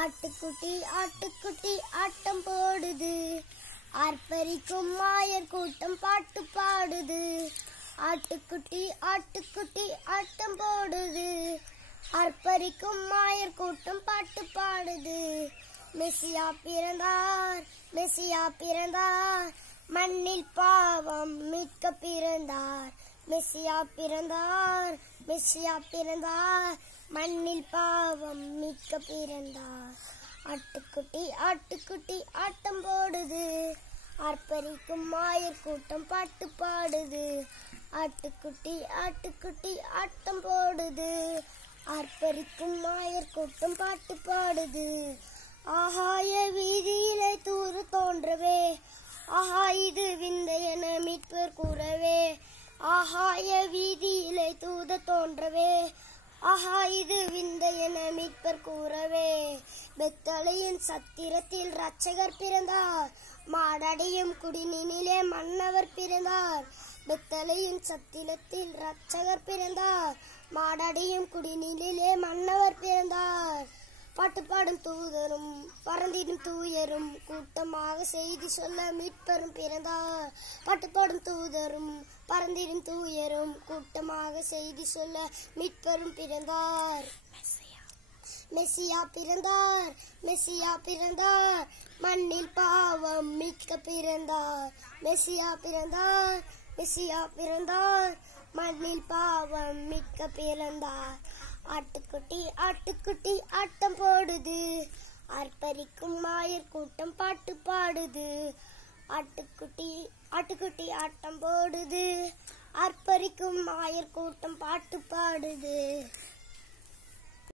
ஆட்டுக்குட்டி ஆட்டுக்குட்டி ஆட்டம் போடுது, ஆர்ப்பரிக்கும் மாயர் கூட்டம் பாட்டு பாடுது. ஆட்டுக்குட்டி ஆட்டுக்குட்டி ஆட்டம் போடுது, ஆர்ப்பரிக்கும் மாயர் கூட்டம் பாட்டு பாடுது. மெசியா பிறந்தார், மெசியா பிறந்தார், மண்ணில் பாவம் மீட்க பிறந்தார். மெசியா பிறந்தார், மெசியா பிறந்தார், மண்ணில் பாவம் மீட்க பிறந்தார். ஆட்டுக்குட்டி ஆட்டுக்குட்டி ஆட்டம் போடுது, ஆர்ப்பரிக்கும் மாயர் கூட்டம் பாட்டு பாடுது. ஆட்டுக்குட்டி ஆட்டுக்குட்டி ஆட்டம் போடுது, ஆர்ப்பரிக்கும் மாயர் கூட்டம் பாட்டு பாடுது. ஆகாய வீதியிலே தூது தோன்றவே, ஆஹா இது விந்தை என மீட்பர் கூறவே. ஆகாய வீதியிலே தூது தோன்றவே, ஆஹா இது விந்தை என மீட்பர் கூறவே. பெத்தலையின் சத்திரத்தில் இரட்சகர் பிறந்தார், மாடடியும் குடிநீனிலே மன்னவர் பிறந்தார். பெத்தலையின் சத்திரத்தில் இரட்சகர் பிறந்தார், மாடடியும் குடிநீனிலே மன்னவர் பிறந்தார். பாட்டு பாடும் தூதரும் பறந்திடும் தூயரும் கூட்டமாக செய்தி சொல்ல மீட்பரும் பிறந்தார். பாட்டு பாடும் தூதரும் பறந்திடும் தூயரும் கூட்டமாக செய்தி சொல்ல மீட்பரும் பிறந்தார். மெசியா பிறந்தார், மெசியா பிறந்தார், மண்ணில் பாவம் மீட்க பிறந்தார். மெசியா பிறந்தார், மெசியா பிறந்தார், மண்ணில் பாவம் மீட்க பிறந்தார். ஆட்டுக்குட்டி ஆட்டுக்குட்டி ஆட்டம் போடுது, ஆர்ப்பரிக்கும் மாயர் கூட்டம் பாட்டு பாடுது. ஆட்டுக்குட்டி ஆட்டுக்குட்டி ஆட்டம் போடுது, ஆர்ப்பரிக்கும் மாயர் கூட்டம் பாட்டு பாடுது.